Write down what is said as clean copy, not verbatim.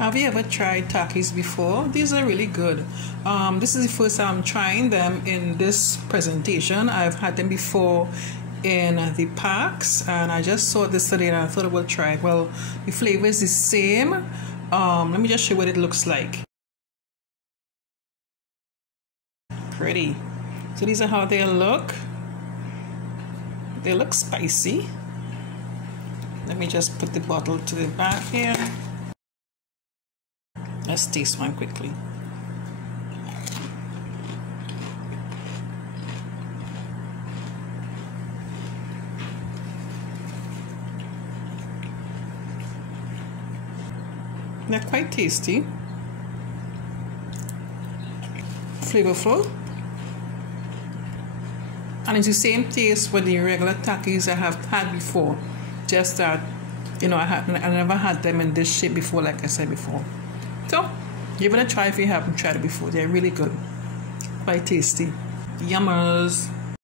Have you ever tried Takis before? These are really good. This is the first time I'm trying them in this presentation. I've had them before in the packs, and I just saw this today and I thought I would try it. Well, the flavor is the same. Let me just show you what it looks like. Pretty. So these are how they look. They look spicy. Let me just put the bottle to the back here. Let's taste one quickly. They're quite tasty, flavorful, and it's the same taste with the regular Takis I have had before. Just that, you know, I never had them in this shape before, like I said before. So, give it a try if you haven't tried it before. They're really good, quite tasty. Yummers.